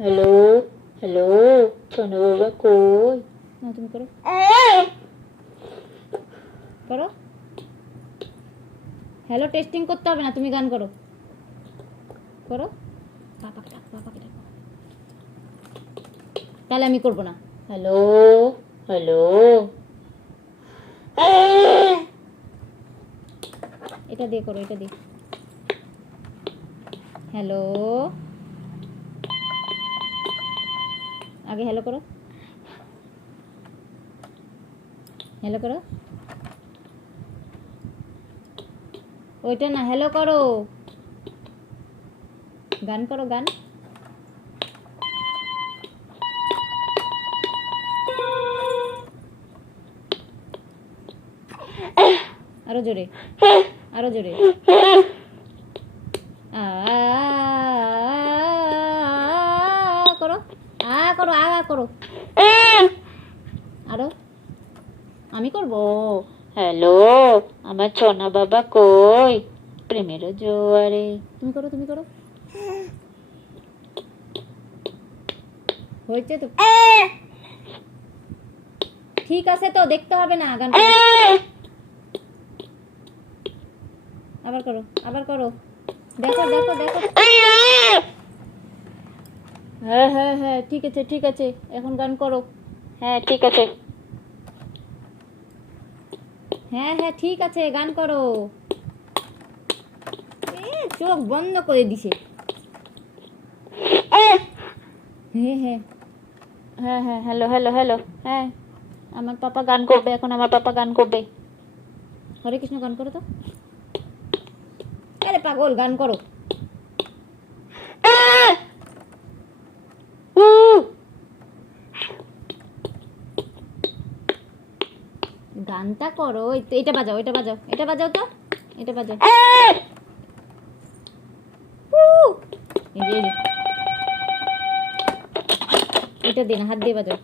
Hello hello, সোনা বাবা কই? না তুমি করো করো। হ্যালো টেস্টিং করতে হবে না, তুমি গান করো করো। পাপাকে ডাকো, পাপাকে ডাকো। তাহলে আমি করবো না। হ্যালো হ্যালো, এটা দিয়ে করো, এটা দিয়ে। হ্যালো, আগে হ্যালো করো, হ্যালো করো। ওইটা না, হ্যালো করো, গান করো গান। আরো জোরে, আরো জোরে। করো, করো, করো। আরো আমি করব। হ্যালো, আমার সোনা বাবা কই? প্রেমের জোয়ারে। তুমি করো, তুমি করো। হয়েছে তো, ঠিক আছে তো, দেখতে হবে না গান। আবার করো, আবার করো। দেখো দেখো দেখো। হ্যাঁ হ্যাঁ হ্যাঁ, ঠিক আছে ঠিক আছে, এখন গান করো। হ্যাঁ ঠিক আছে, হ্যাঁ হ্যাঁ ঠিক আছে, গান করো। চোখ বন্ধ করে দিছে। হ্যাঁ হ্যাঁ হ্যাঁ হ্যাঁ, হ্যালো হ্যালো হ্যালো। হ্যাঁ, আমার পাপা গান করবে এখন, আমার পাপা গান করবে। হরে কৃষ্ণ গান করো তো। আরে পাগল, গান করো। গানটা করো, এটা বাজাও, এটা বাজাও, এটা বাজাও তো, এটা বাজাও। এটা দিন, হাত দিয়ে বাজাও।